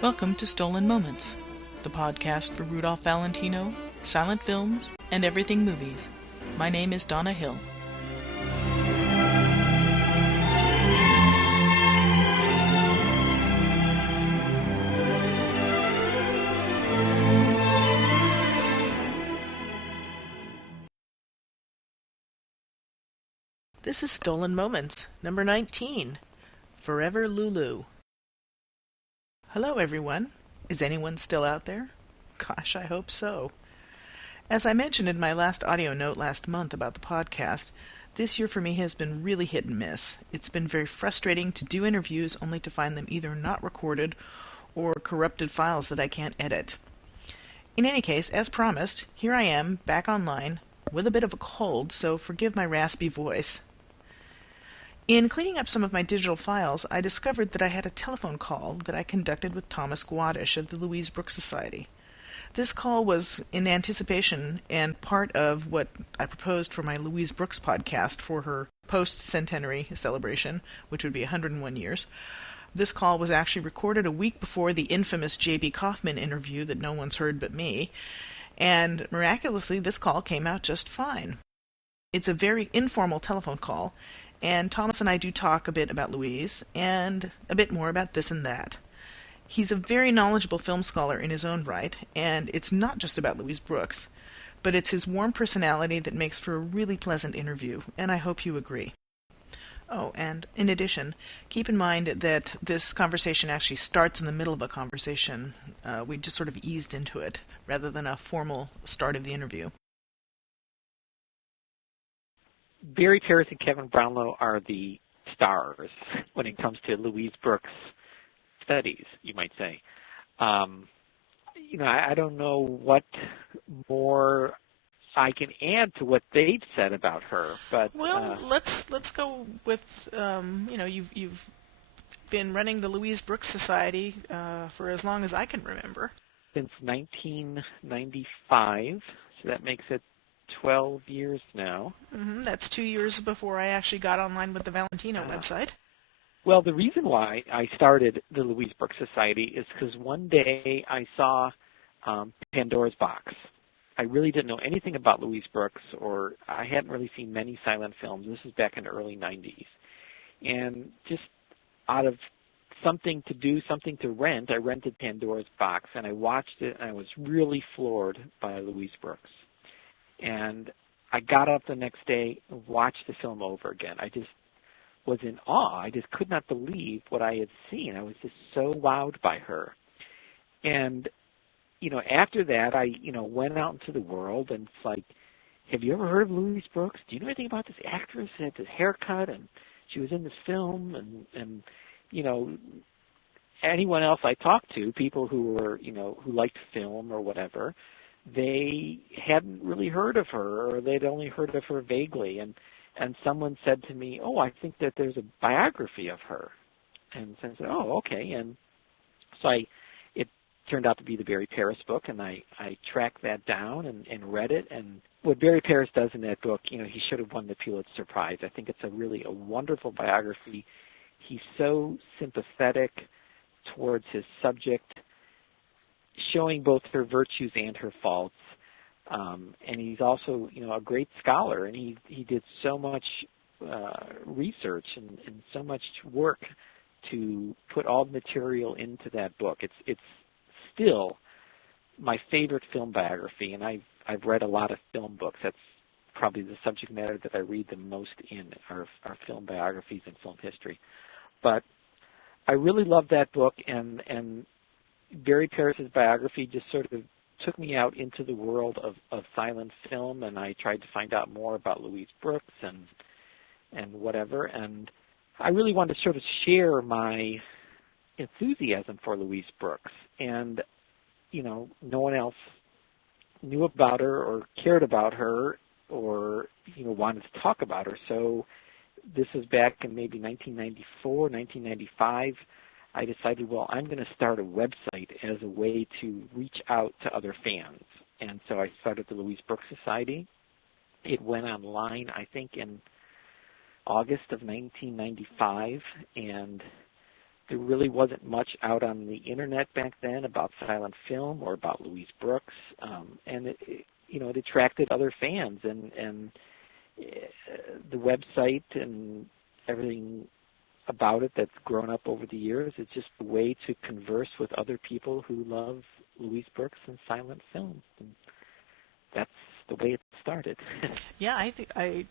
Welcome to Stolen Moments, the podcast for Rudolph Valentino, silent films, and everything movies. My name is Donna Hill. This is Stolen Moments, number 19, Forever Lulu. Hello, everyone. Is anyone still out there? Gosh, I hope so. As I mentioned in my last audio note last month about the podcast, this year for me has been really hit and miss. It's been very frustrating to do interviews only to find them either not recorded or corrupted files that I can't edit. In any case, as promised, here I am, back online, with a bit of a cold, so forgive my raspy voice. In cleaning up some of my digital files, I discovered that I had a telephone call that I conducted with Thomas Gladysz of the Louise Society. This call was in anticipation and part of what I proposed for my Louise Brooks podcast for her post-centenary celebration, which would be 101 years. This call was actually recorded a week before the infamous J.B. Kaufman interview that no one's heard but me, and miraculously this call came out just fine. It's a very informal telephone call, and Thomas and I do talk a bit about Louise, and a bit more about this and that. He's a very knowledgeable film scholar in his own right, and it's not just about Louise Brooks, but it's his warm personality that makes for a really pleasant interview, and I hope you agree. Oh, and in addition, keep in mind that this conversation actually starts in the middle of a conversation. We just sort of eased into it, rather than a formal start of the interview. Barry Paris and Kevin Brownlow are the stars when it comes to Louise Brooks studies, you might say. I don't know what more I can add to what they've said about her, but let's go with you've been running the Louise Brooks Society for as long as I can remember. Since 1995, so that makes it 12 years now. That's 2 years before I actually got online with the Valentino website. Well, the reason why I started the Louise Brooks Society is because one day I saw Pandora's Box. I really didn't know anything about Louise Brooks, or I hadn't really seen many silent films. This was back in the early 90s. And just out of something to do, something to rent, I rented Pandora's Box, and I watched it, and I was really floored by Louise Brooks. And I got up the next day and watched the film over again. I just was in awe. I just could not believe what I had seen. I was just so wowed by her. And, after that, I, went out into the world, and it's like, have you ever heard of Louise Brooks? Do you know anything about this actress that had this haircut, and she was in this film, and anyone else I talked to, people who were, who liked film or whatever, they hadn't really heard of her, or they'd only heard of her vaguely. And someone said to me, oh, I think that there's a biography of her. And so I said, oh, okay. And so it turned out to be the Barry Paris book, and I tracked that down and read it. And what Barry Paris does in that book, he should have won the Pulitzer Prize. I think it's a wonderful biography. He's so sympathetic towards his subject, showing both her virtues and her faults. And he's also, a great scholar, and he did so much research and so much work to put all the material into that book. It's still my favorite film biography, and I've read a lot of film books. That's probably the subject matter that I read the most in are film biographies and film history. But I really love that book, and Barry Paris's biography just sort of took me out into the world of silent film, and I tried to find out more about Louise Brooks and whatever. And I really wanted to sort of share my enthusiasm for Louise Brooks. And, no one else knew about her or cared about her or, wanted to talk about her. So this was back in maybe 1994, 1995. I decided, well, I'm going to start a website as a way to reach out to other fans. And so I started the Louise Brooks Society. It went online, I think, in August of 1995, and there really wasn't much out on the internet back then about silent film or about Louise Brooks, and it attracted other fans, and the website and everything about it that's grown up over the years. It's just a way to converse with other people who love Louise Brooks and silent film. And that's the way it started. Yeah, I think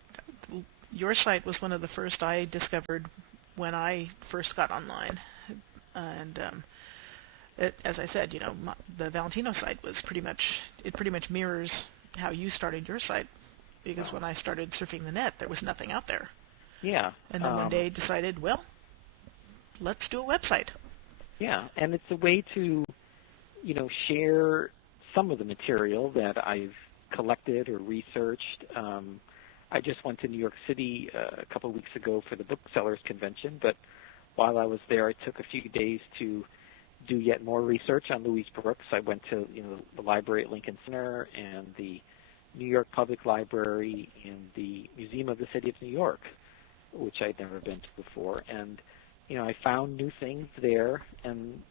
your site was one of the first I discovered when I first got online, and as I said, the Valentino site was pretty much mirrors how you started your site, because Wow. when I started surfing the net, there was nothing out there. Yeah. And then one day decided, well, let's do a website. Yeah, and it's a way to, share some of the material that I've collected or researched. I just went to New York City a couple of weeks ago for the Booksellers Convention, but while I was there, I took a few days to do yet more research on Louise Brooks. I went to the library at Lincoln Center and the New York Public Library and the Museum of the City of New York, which I'd never been to before. And, I found new things there, and,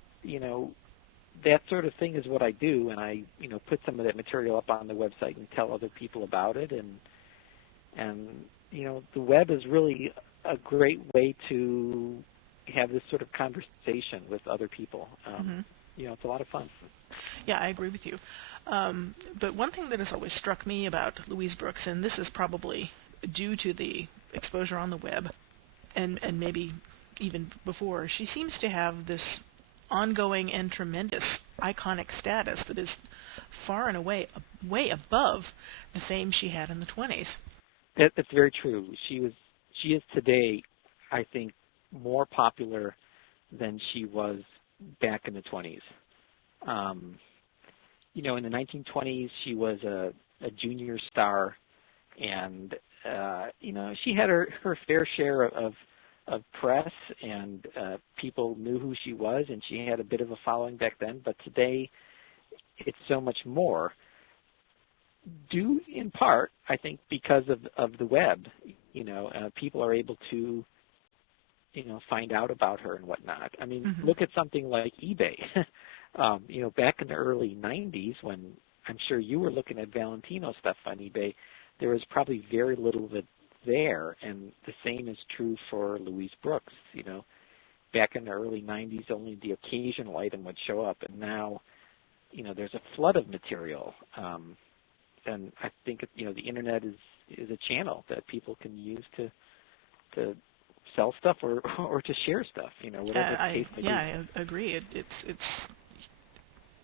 that sort of thing is what I do, and I, put some of that material up on the website and tell other people about it, and the web is really a great way to have this sort of conversation with other people. It's a lot of fun. Yeah, I agree with you. But one thing that has always struck me about Louise Brooks, and this is probably due to the exposure on the web, and maybe even before, she seems to have this ongoing and tremendous iconic status that is far and away way above the fame she had in the 20s. That's very true. She is today, I think, more popular than she was back in the 20s. In the 1920s, she was a junior star, and she had her fair share of press, and people knew who she was, and she had a bit of a following back then. But today, it's so much more. Due in part, I think, because of the web. People are able to find out about her and whatnot. I mean, look at something like eBay. Back in the early 90s, when I'm sure you were looking at Valentino stuff on eBay, there was probably very little of it there, and the same is true for Louise Brooks. Back in the early 90s, only the occasional item would show up, and now, there's a flood of material. And I think, the internet is a channel that people can use to sell stuff or to share stuff, whatever the case may be. Yeah, I agree.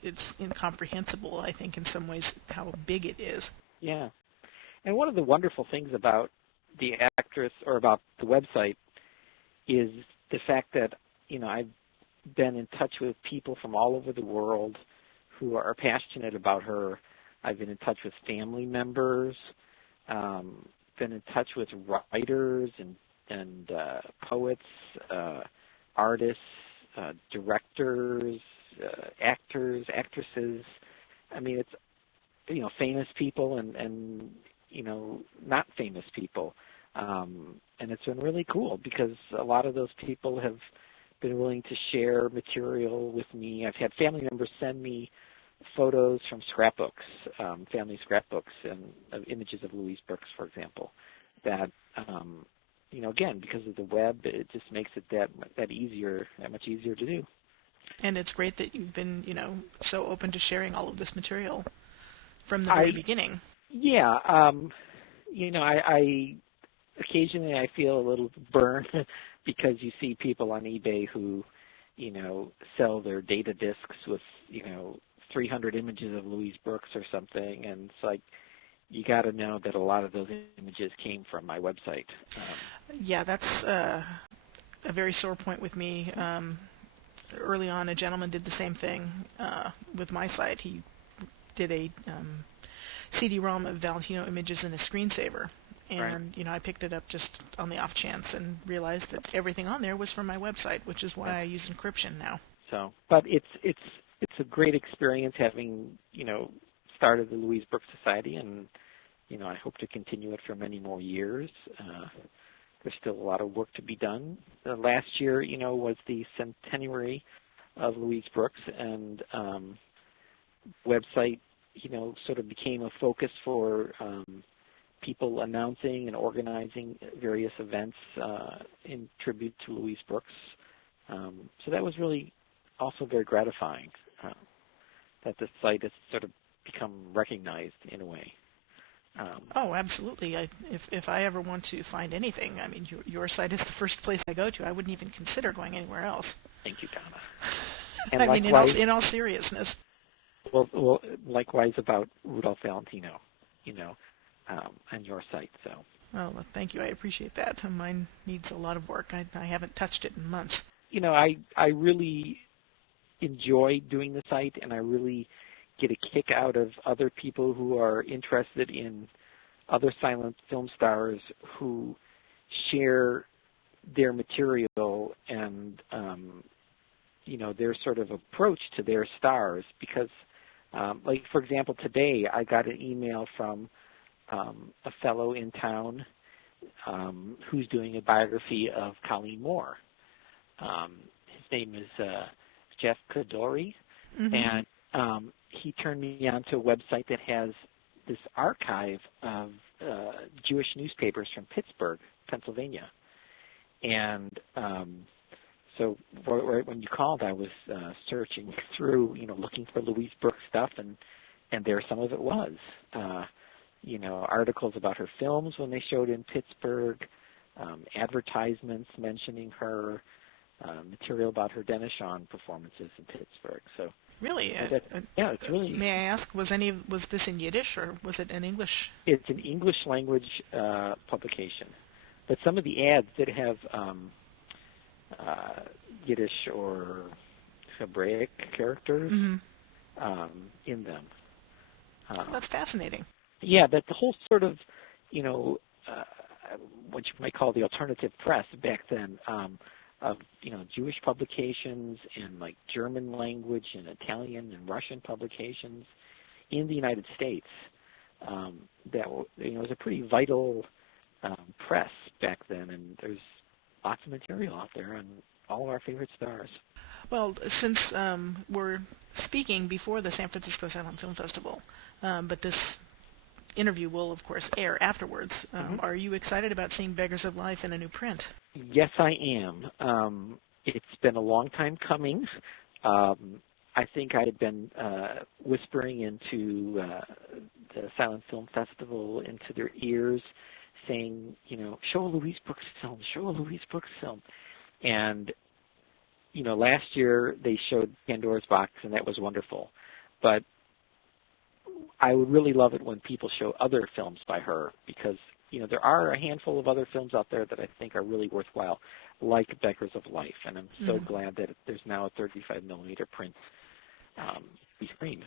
It's incomprehensible, I think, in some ways, how big it is. Yeah. And one of the wonderful things about the actress or about the website is the fact that, I've been in touch with people from all over the world who are passionate about her. I've been in touch with family members, been in touch with writers and poets, artists, directors, actors, actresses. I mean, it's, famous people and not famous people. And it's been really cool because a lot of those people have been willing to share material with me. I've had family members send me photos from scrapbooks, family scrapbooks, and of images of Louise Brooks, for example, that, again, because of the web, it just makes it that much easier to do. And it's great that you've been, so open to sharing all of this material from the very beginning. Yeah. I occasionally I feel a little burned because you see people on eBay who, sell their data discs with, 300 images of Louise Brooks or something, and it's like, you got to know that a lot of those images came from my website. Yeah, that's a very sore point with me. Early on, a gentleman did the same thing with my site. He did a CD-ROM of Valentino images in a screensaver. And, right. I picked it up just on the off chance and realized that everything on there was from my website, which is why I use encryption now. So, but it's a great experience having, started the Louise Brooks Society, and, I hope to continue it for many more years. there's still a lot of work to be done. Last year, was the centenary of Louise Brooks, and website, sort of became a focus for people announcing and organizing various events in tribute to Louise Brooks. So that was really also very gratifying that the site has sort of become recognized in a way. Oh, absolutely. If I ever want to find anything, I mean, your site is the first place I go to. I wouldn't even consider going anywhere else. Thank you, Donna. And I mean, likewise, in all seriousness. Well, likewise about Rudolph Valentino, on your site. So. Well, thank you. I appreciate that. Mine needs a lot of work. I haven't touched it in months. I really enjoy doing the site, and I really get a kick out of other people who are interested in other silent film stars who share their material and their sort of approach to their stars. Because, like for example, today I got an email from a fellow in town who's doing a biography of Colleen Moore. His name is Jeff Kadori, and he turned me on to a website that has this archive of Jewish newspapers from Pittsburgh, Pennsylvania. And so right when you called, I was searching through, looking for Louise Brooks stuff, and there some of it was. Articles about her films when they showed in Pittsburgh, advertisements mentioning her, material about her Denishon performances in Pittsburgh. So really, it's really. May I ask, was this in Yiddish or was it in English? It's an English language publication, but some of the ads did have Yiddish or Hebraic characters in them. That's fascinating. Yeah, but the whole sort of, what you might call the alternative press back then, of Jewish publications and like German language and Italian and Russian publications in the United States, that was a pretty vital press back then, and there's lots of material out there on all of our favorite stars. Well, since we're speaking before the San Francisco Silent Film Festival, but this interview will, of course, air afterwards. Are you excited about seeing Beggars of Life in a new print? Yes, I am. It's been a long time coming. I think I had been whispering into the Silent Film Festival, into their ears, saying, show a Louise Brooks film, show a Louise Brooks film. And, last year they showed Pandora's Box, and that was wonderful. But I would really love it when people show other films by her, because there are a handful of other films out there that I think are really worthwhile, like Beggars of Life, and I'm so glad that there's now a 35 millimeter print be screened.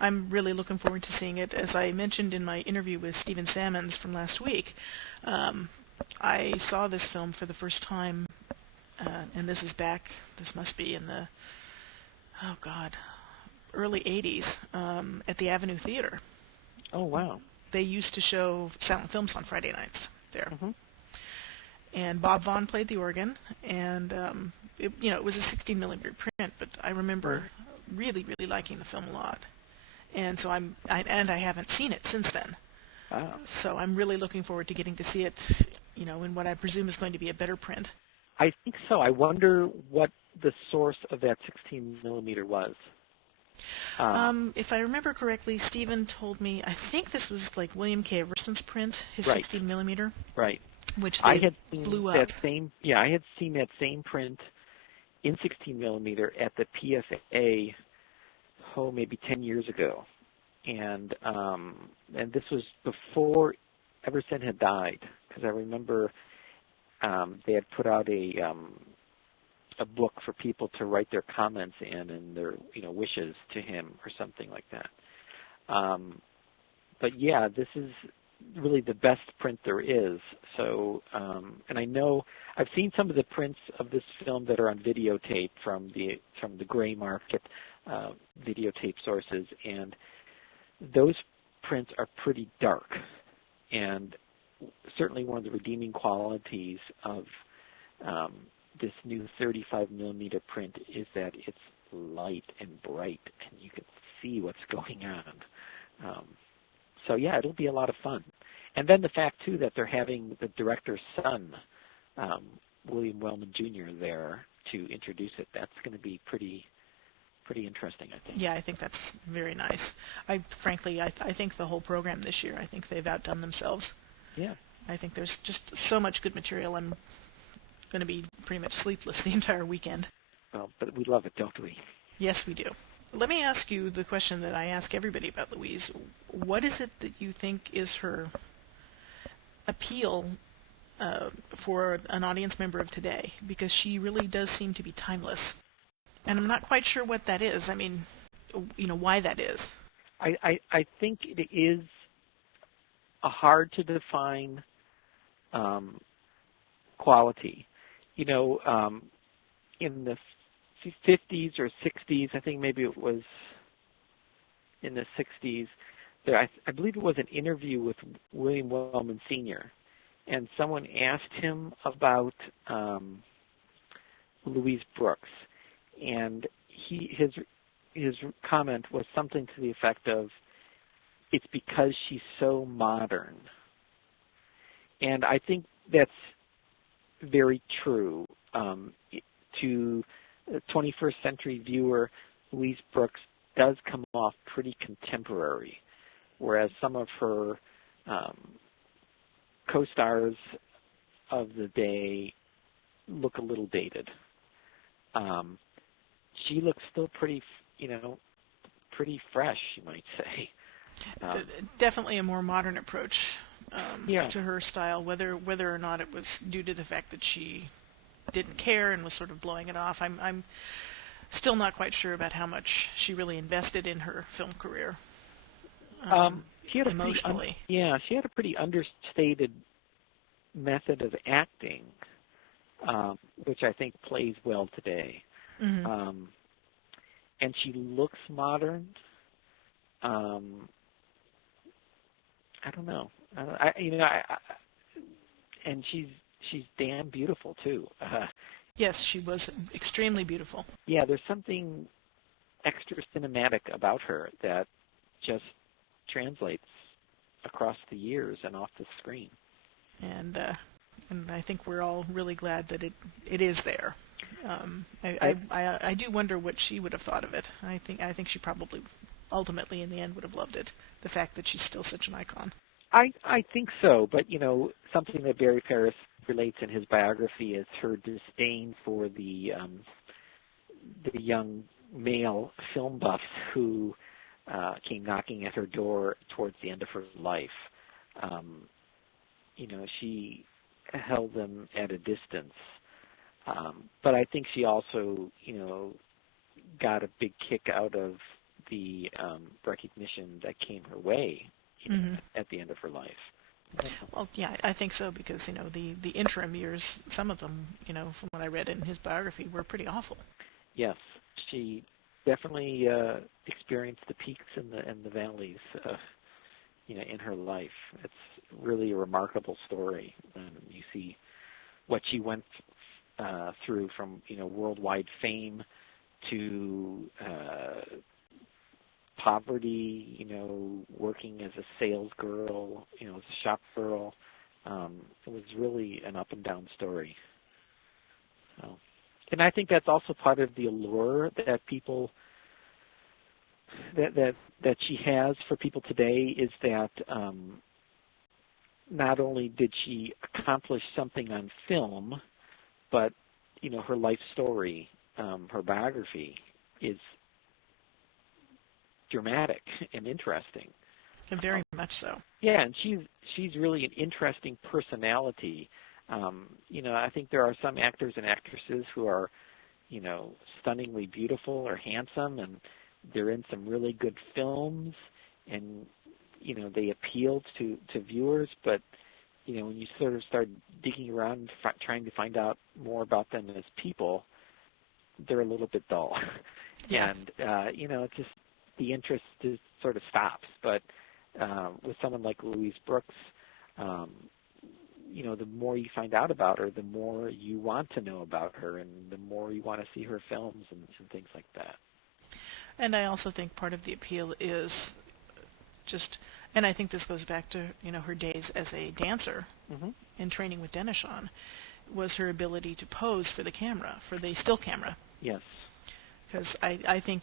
I'm really looking forward to seeing it. As I mentioned in my interview with Stephen Sammons from last week, I saw this film for the first time, and this must be in the, early 80s, at the Avenue Theater. Oh, wow. They used to show silent films on Friday nights there. And Bob Vaughn played the organ, and it was a 16 millimeter print, but I remember really, really liking the film a lot. And so I haven't seen it since then. Wow. So I'm really looking forward to getting to see it, in what I presume is going to be a better print. I think so. I wonder what the source of that 16 millimeter was. If I remember correctly, Stephen told me, I think this was like William K. Everson's print, his 16 millimeter. Right. Which I had seen blew that up. I had seen that same print in 16 millimeter at the PFA, maybe 10 years ago. And this was before Everson had died, because I remember they had put out a book for people to write their comments in and their wishes to him or something like that. But yeah, this is really the best print there is. So, and I know I've seen some of the prints of this film that are on videotape from the gray market videotape sources, and those prints are pretty dark. And certainly one of the redeeming qualities of this new 35 millimeter print is that it's light and bright, and you can see what's going on. So yeah, it'll be a lot of fun. And then the fact too that they're having the director's son, William Wellman Jr. there to introduce it. That's going to be pretty interesting, I think. Yeah, I think that's very nice. I think the whole program this year, I think they've outdone themselves. Yeah. I think there's just so much good material. I'm going to be pretty much sleepless the entire weekend. Well, but we love it, don't we? Yes, we do. Let me ask you the question that I ask everybody about Louise. What is it that you think is her appeal for an audience member of today? Because she really does seem to be timeless. And I'm not quite sure what that is. I mean, why that is. I think it is a hard to define quality. In the 50s or 60s, I think maybe it was in the 60s, I believe it was an interview with William Wellman Sr., and someone asked him about Louise Brooks, and his comment was something to the effect of, it's because she's so modern. And I think that's very true. To a 21st century viewer, Louise Brooks does come off pretty contemporary, whereas some of her co-stars of the day look a little dated. She looks still pretty fresh, you might say. Definitely a more modern approach Yeah. to her style, whether or not it was due to the fact that she didn't care and was sort of blowing it off. I'm still not quite sure about how much she really invested in her film career. She had emotionally. She had a pretty understated method of acting, which I think plays well today. Mm-hmm. And she looks modern. I don't know. And she's damn beautiful too. Yes, she was extremely beautiful. Yeah, there's something extra cinematic about her that just translates across the years and off the screen. And I think we're all really glad that it is there. I do wonder what she would have thought of it. I think she probably ultimately in the end would have loved it. The fact that she's still such an icon. I think so, but something that Barry Ferris relates in his biography is her disdain for the young male film buffs who came knocking at her door towards the end of her life. She held them at a distance, but I think she also got a big kick out of the recognition that came her way at the end of her life. Well, yeah, I think so, because the interim years, some of them, from what I read in his biography, were pretty awful. Yes, she definitely experienced the peaks and the valleys, in her life. It's really a remarkable story when you see what she went through, from worldwide fame to poverty, working as a sales girl, as a shop girl. It was really an up and down story. So, and I think that's also part of the allure that people that she has for people today, is that not only did she accomplish something on film, but her life story, her biography, is dramatic and interesting. And very much so. Yeah, and she's really an interesting personality. I think there are some actors and actresses who are, stunningly beautiful or handsome, and they're in some really good films, and they appeal to viewers. But when you sort of start digging around, trying to find out more about them as people, they're a little bit dull. Yeah. And it's just, the interest just sort of stops. But with someone like Louise Brooks, the more you find out about her, the more you want to know about her, and the more you want to see her films and things like that. And I also think part of the appeal is just, and I think this goes back to her days as a dancer Mm-hmm. in training with Dennis, was her ability to pose for the camera, for the still camera. Yes. Because I think,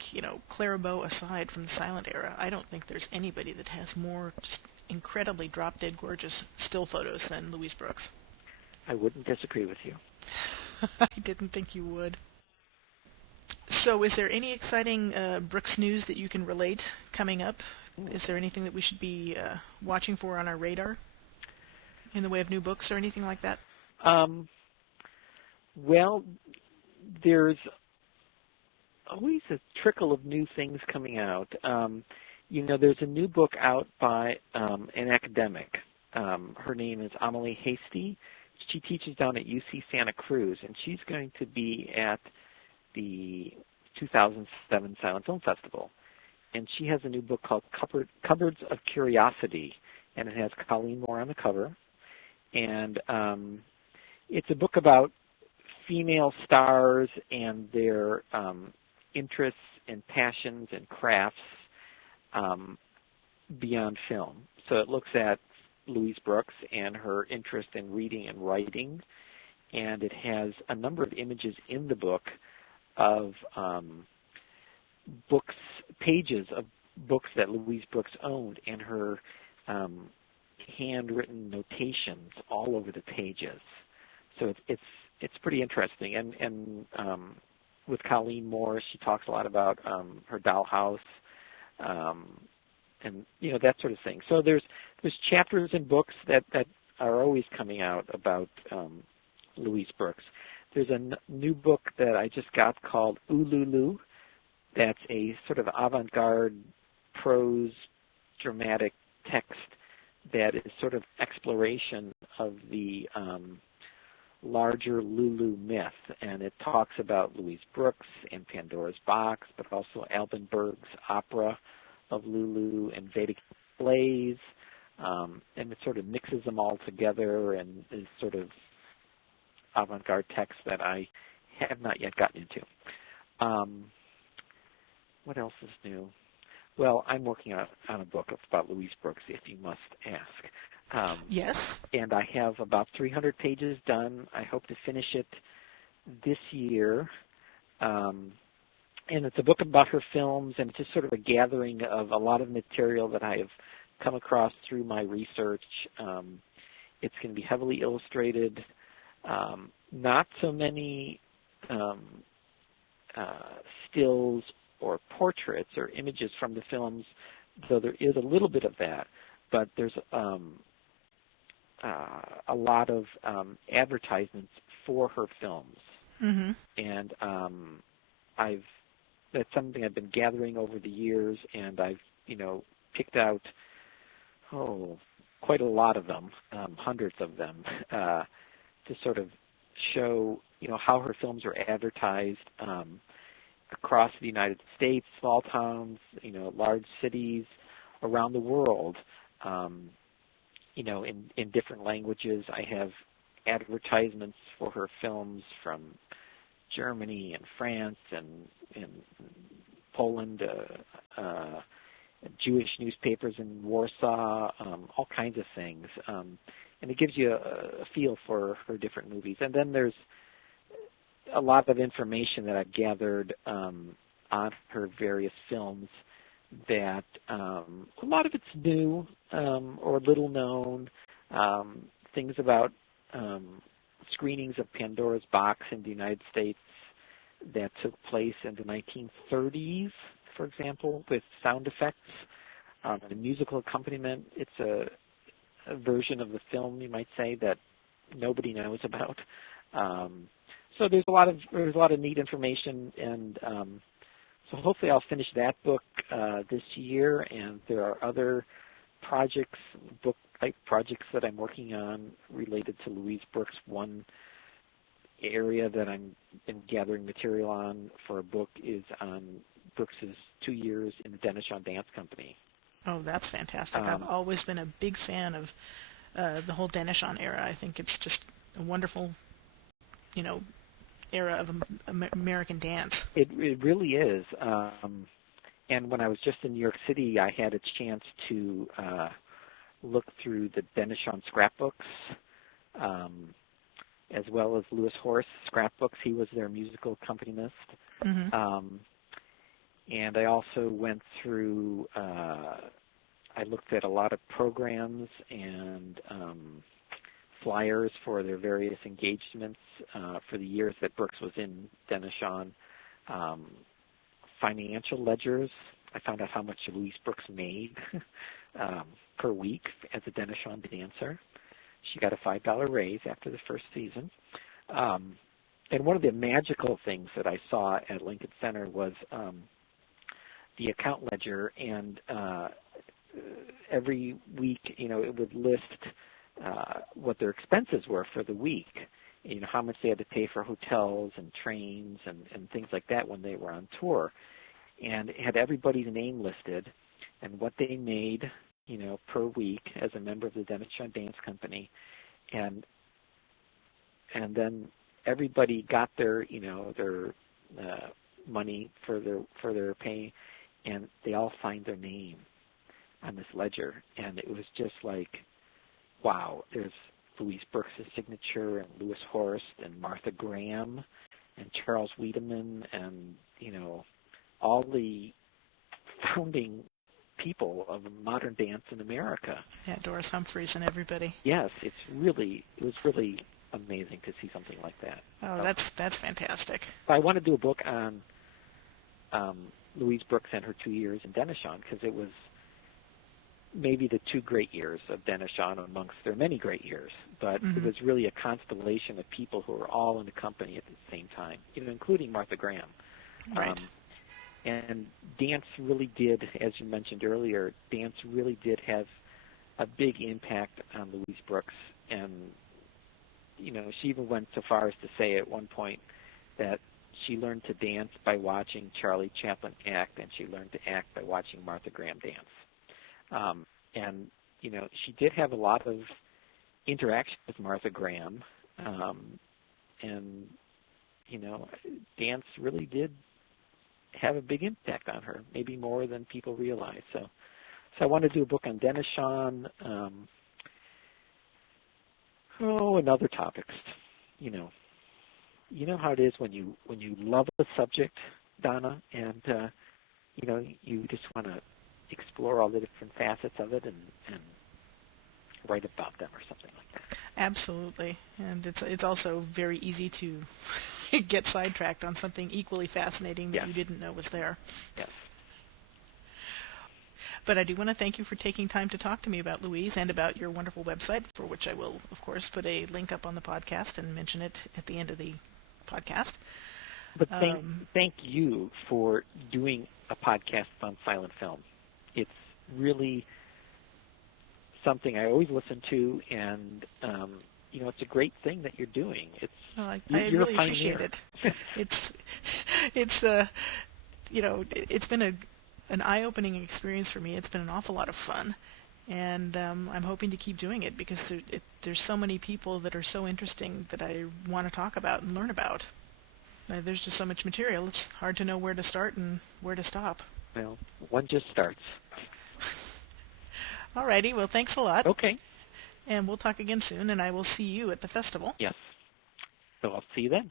Clara Bow aside from the silent era, I don't think there's anybody that has more just incredibly drop-dead gorgeous still photos than Louise Brooks. I wouldn't disagree with you. I didn't think you would. So is there any exciting Brooks news that you can relate coming up? Is there anything that we should be watching for on our radar in the way of new books or anything like that? Well, there's always a trickle of new things coming out. There's a new book out by an academic. Her name is Amelie Hasty. She teaches down at UC Santa Cruz, and she's going to be at the 2007 Silent Film Festival. And she has a new book called Cupboards of Curiosity, and it has Colleen Moore on the cover. And it's a book about female stars and their interests and passions and crafts beyond film. So it looks at Louise Brooks and her interest in reading and writing, and it has a number of images in the book of pages of books that Louise Brooks owned, and her handwritten notations all over the pages. So it's pretty interesting. And with Colleen Moore, she talks a lot about her dollhouse, and that sort of thing. So there's chapters in books that are always coming out about Louise Brooks. There's a new book that I just got called Lulu. That's a sort of avant-garde prose dramatic text that is sort of exploration of the larger Lulu myth, and it talks about Louise Brooks and Pandora's Box, but also Alban Berg's opera of Lulu and Vedic plays, and it sort of mixes them all together and is sort of avant-garde text that I have not yet gotten into. What else is new? Well, I'm working on a book about Louise Brooks, if you must ask. Yes. And I have about 300 pages done. I hope to finish it this year. And it's a book about her films, and it's just sort of a gathering of a lot of material that I have come across through my research. It's going to be heavily illustrated. Not so many stills or portraits or images from the films, though there is a little bit of that, but there's a lot of advertisements for her films. Mm-hmm. And that's something I've been gathering over the years, and I've picked out quite a lot of them, hundreds of them, to sort of show how her films are advertised across the United States, small towns, large cities around the world, in different languages. I have advertisements for her films from Germany and France and Poland, Jewish newspapers in Warsaw, all kinds of things. And it gives you a feel for her different movies. And then there's a lot of information that I've gathered on her various films that a lot of it's new or little known, things about screenings of Pandora's Box in the United States that took place in the 1930s, for example, with sound effects and musical accompaniment. It's a version of the film, you might say, that nobody knows about. So there's a lot of neat information, and so hopefully I'll finish that book this year. And there are other book-type projects that I'm working on related to Louise Brooks. One area that I'm been gathering material on for a book is on Brooks's 2 years in the Dennis Dance Company. Oh, that's fantastic. I've always been a big fan of the whole Denishon era. I think it's just a wonderful, era of American dance. It really is. And when I was just in New York City, I had a chance to look through the Denishon scrapbooks, as well as Louis Horst's scrapbooks. He was their musical accompanist. Mm-hmm. And I also went through, I looked at a lot of programs and flyers for their various engagements for the years that Brooks was in Denishon. Financial ledgers. I found out how much Louise Brooks made per week as a Denishon dancer. She got a $5 raise after the first season. And one of the magical things that I saw at Lincoln Center was the account ledger, and every week, it would list what their expenses were for the week, how much they had to pay for hotels and trains and things like that when they were on tour. And it had everybody's name listed and what they made, per week as a member of the Denishon Dance Company. And then everybody got their, their money for their pay, and they all signed their name on this ledger. And it was just like, wow, there's Louise Brooks' signature and Louis Horst and Martha Graham and Charles Wiedemann and, all the founding people of modern dance in America. Yeah, Doris Humphreys and everybody. Yes, it was really amazing to see something like that. Oh, that's fantastic. I want to do a book on Louise Brooks and her 2 years in Denishon, because it was maybe the 2 great years of Denishon amongst their many great years, but Mm-hmm. it was really a constellation of people who were all in the company at the same time, including Martha Graham. Right. And dance really did, as you mentioned earlier, dance really did have a big impact on Louise Brooks. And, she even went so far as to say at one point that she learned to dance by watching Charlie Chaplin act, and she learned to act by watching Martha Graham dance. And, she did have a lot of interaction with Martha Graham. And, dance really did have a big impact on her, maybe more than people realize. So I want to do a book on Denishon, and other topics. You know how it is when you love a subject, Donna, and you just want to explore all the different facets of it and write about them or something like that. Absolutely, and it's also very easy to get sidetracked on something equally fascinating that Yes. you didn't know was there. Yes. But I do want to thank you for taking time to talk to me about Louise and about your wonderful website, for which I will, of course, put a link up on the podcast and mention it at the end of the podcast. But thank you for doing a podcast on silent film. It's really something I always listen to, and it's a great thing that you're doing. I you're really a pioneer. appreciate it. It's been an eye-opening experience for me. It's been an awful lot of fun, and I'm hoping to keep doing it because there's so many people that are so interesting that I want to talk about and learn about. There's just so much material. It's hard to know where to start and where to stop. Well, one just starts. Alrighty, well, thanks a lot. Okay. And we'll talk again soon, and I will see you at the festival. Yes. So I'll see you then.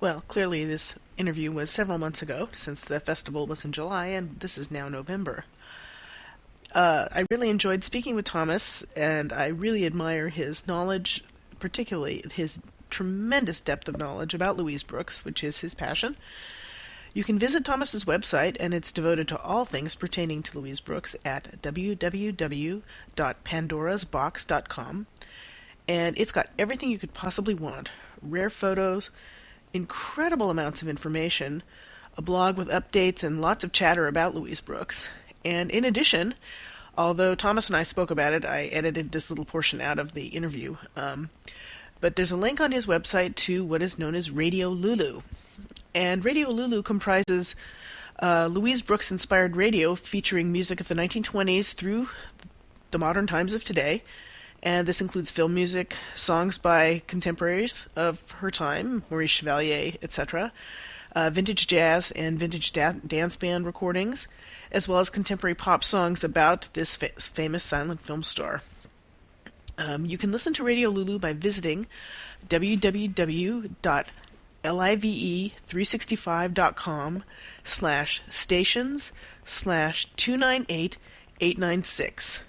Well, clearly this interview was several months ago, since the festival was in July, and this is now November. I really enjoyed speaking with Thomas, and I really admire his knowledge, particularly his tremendous depth of knowledge about Louise Brooks, which is his passion. You can visit Thomas's website, and it's devoted to all things pertaining to Louise Brooks at www.pandorasbox.com, and it's got everything you could possibly want. Rare photos, incredible amounts of information, a blog with updates and lots of chatter about Louise Brooks. And in addition, although Thomas and I spoke about it, I edited this little portion out of the interview. But there's a link on his website to what is known as Radio Lulu. And Radio Lulu comprises Louise Brooks-inspired radio featuring music of the 1920s through the modern times of today. And this includes film music, songs by contemporaries of her time, Maurice Chevalier, etc., vintage jazz and vintage dance band recordings, as well as contemporary pop songs about this famous silent film star. You can listen to Radio Lulu by visiting www.live365.com/stations/298896.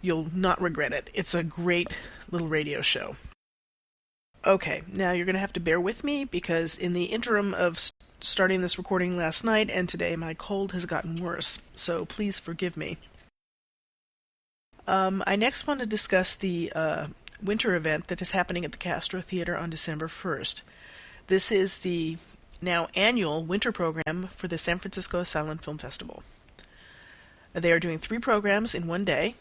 You'll not regret it. It's a great little radio show. Okay, now you're going to have to bear with me because in the interim of starting this recording last night and today, my cold has gotten worse, so please forgive me. I next want to discuss the winter event that is happening at the Castro Theater on December 1st. This is the now annual winter program for the San Francisco Silent Film Festival. They are doing 3 programs in one day,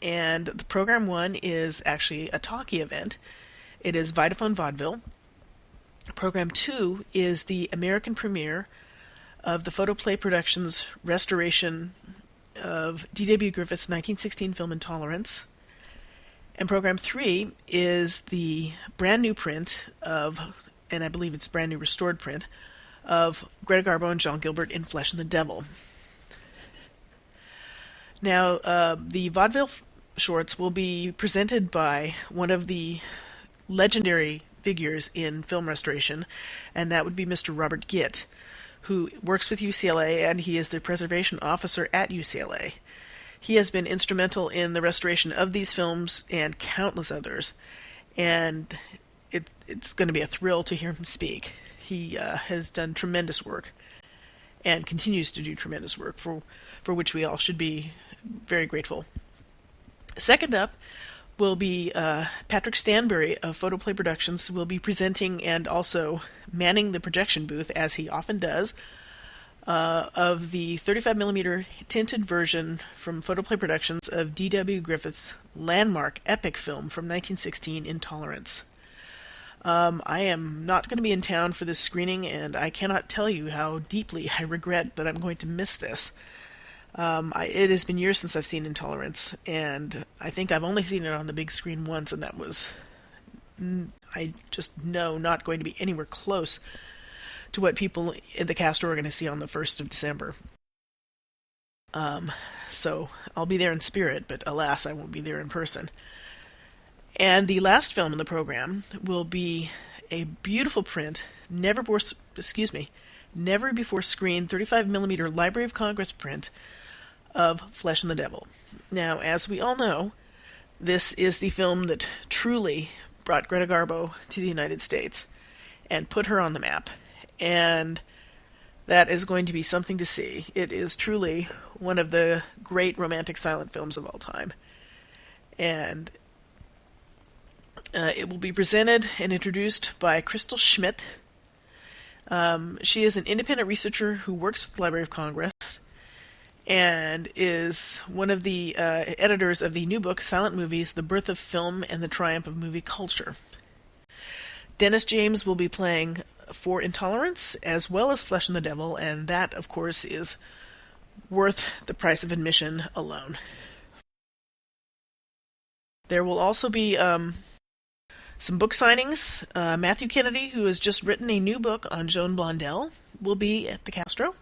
and the program 1 is actually a talkie event. It is Vitaphone Vaudeville. Program 2 is the American premiere of the Photoplay Productions restoration of D.W. Griffith's 1916 film Intolerance. And Program 3 is the brand new print of, and I believe it's brand new restored print, of Greta Garbo and John Gilbert in Flesh and the Devil. Now, the vaudeville shorts will be presented by one of the legendary figures in film restoration, and that would be Mr. Robert Gitt, who works with UCLA, and he is the preservation officer at UCLA. He has been instrumental in the restoration of these films and countless others, and it's going to be a thrill to hear him speak. He has done tremendous work and continues to do tremendous work for which we all should be very grateful. Second up will be Patrick Stanbury of Photoplay Productions will be presenting and also manning the projection booth, as he often does, of the 35mm tinted version from Photoplay Productions of D.W. Griffith's landmark epic film from 1916, Intolerance. I am not going to be in town for this screening, and I cannot tell you how deeply I regret that I'm going to miss this. It has been years since I've seen Intolerance, and I think I've only seen it on the big screen once, and that was, I just know, not going to be anywhere close to what people in the Castro are going to see on the 1st of December. So I'll be there in spirit, but alas, I won't be there in person. And the last film in the program will be a beautiful print, never before screened 35mm Library of Congress print of Flesh and the Devil. Now, as we all know, this is the film that truly brought Greta Garbo to the United States and put her on the map. And that is going to be something to see. It is truly one of the great romantic silent films of all time. And it will be presented and introduced by Crystal Schmidt. She is an independent researcher who works with the Library of Congress and is one of the editors of the new book, Silent Movies, The Birth of Film and the Triumph of Movie Culture. Dennis James will be playing for Intolerance as well as Flesh and the Devil, and that, of course, is worth the price of admission alone. There will also be some book signings. Matthew Kennedy, who has just written a new book on Joan Blondell, will be at the Castro,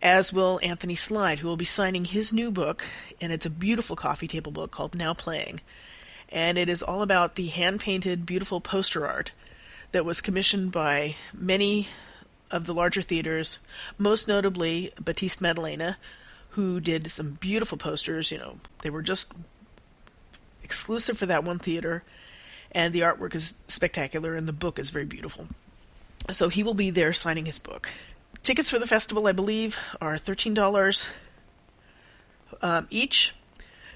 as will Anthony Slide, who will be signing his new book, and it's a beautiful coffee table book called Now Playing. And it is all about the hand-painted, beautiful poster art that was commissioned by many of the larger theaters, most notably Baptiste Madalena, who did some beautiful posters. You know, they were just exclusive for that one theater, and the artwork is spectacular, and the book is very beautiful. So he will be there signing his book. Tickets for the festival, I believe, are $13 each.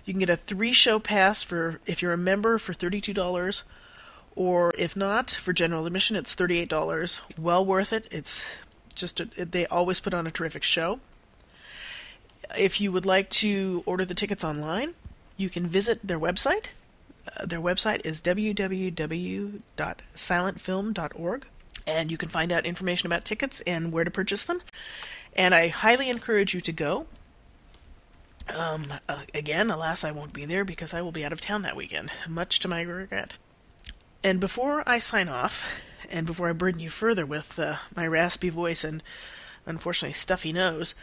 You can get a 3-show pass for, if you're a member, for $32, or if not, for general admission, it's $38. Well worth it. It's just they always put on a terrific show. If you would like to order the tickets online, you can visit their website. Their website is www.silentfilm.org, and you can find out information about tickets and where to purchase them. And I highly encourage you to go. Again, alas, I won't be there because I will be out of town that weekend, much to my regret. And before I sign off, and before I burden you further with my raspy voice and unfortunately stuffy nose,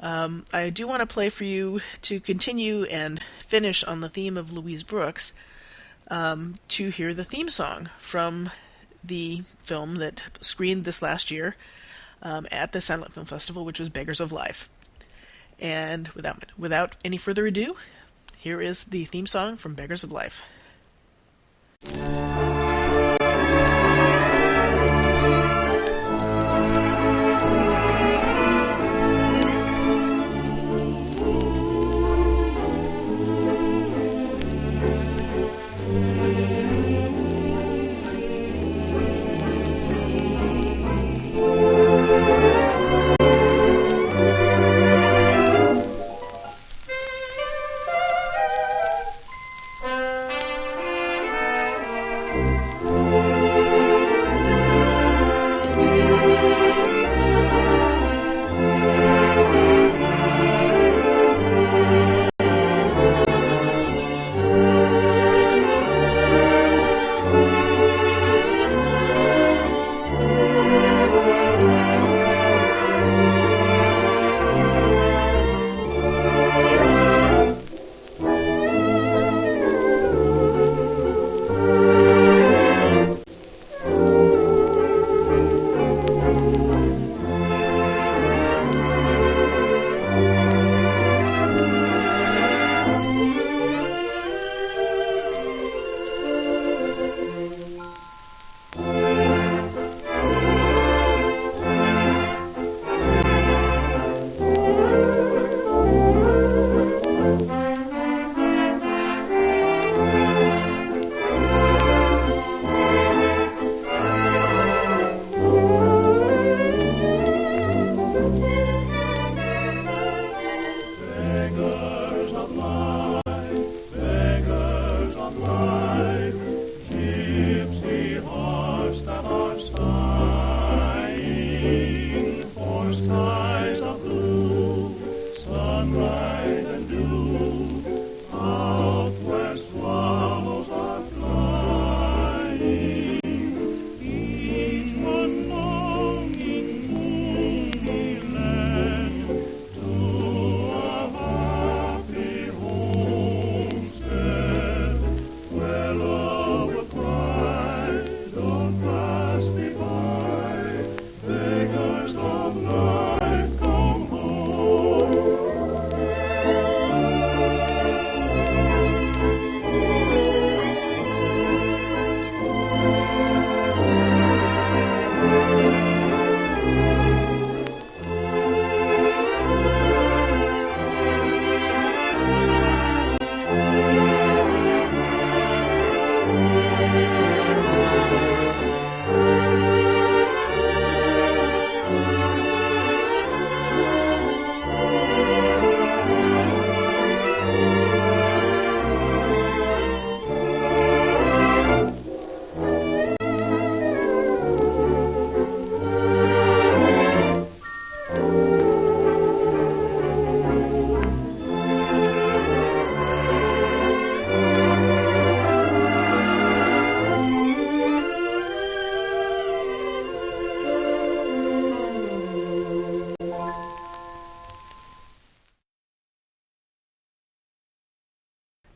I do want to play for you to continue and finish on the theme of Louise Brooks, to hear the theme song from the film that screened this last year at the Silent Film Festival, which was Beggars of Life. And without any further ado, here is the theme song from Beggars of Life.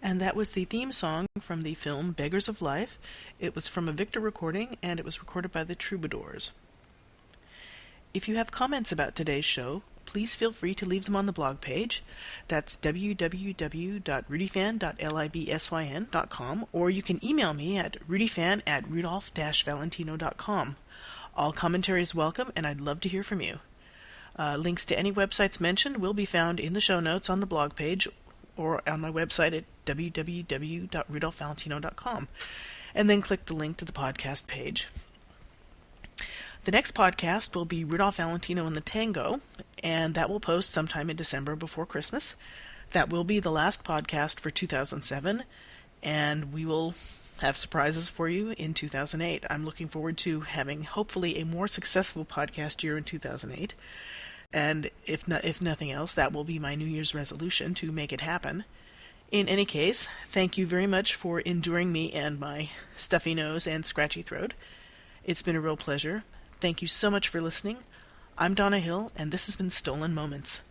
And that was the theme song from the film Beggars of Life. It was from a Victor recording, and it was recorded by the Troubadours. If you have comments about today's show, please feel free to leave them on the blog page. That's www.rudyfan.libsyn.com, or you can email me at rudyfan@rudolph-valentino.com. All commentary is welcome, and I'd love to hear from you. Links to any websites mentioned will be found in the show notes on the blog page or on my website at www.rudolph-valentino.com, and then click the link to the podcast page. The next podcast will be Rudolph Valentino and the Tango, and that will post sometime in December before Christmas. That will be the last podcast for 2007, and we will have surprises for you in 2008. I'm looking forward to having hopefully a more successful podcast year in 2008. And if nothing else, that will be my New Year's resolution to make it happen. In any case, thank you very much for enduring me and my stuffy nose and scratchy throat. It's been a real pleasure. Thank you so much for listening. I'm Donna Hill, and this has been Stolen Moments.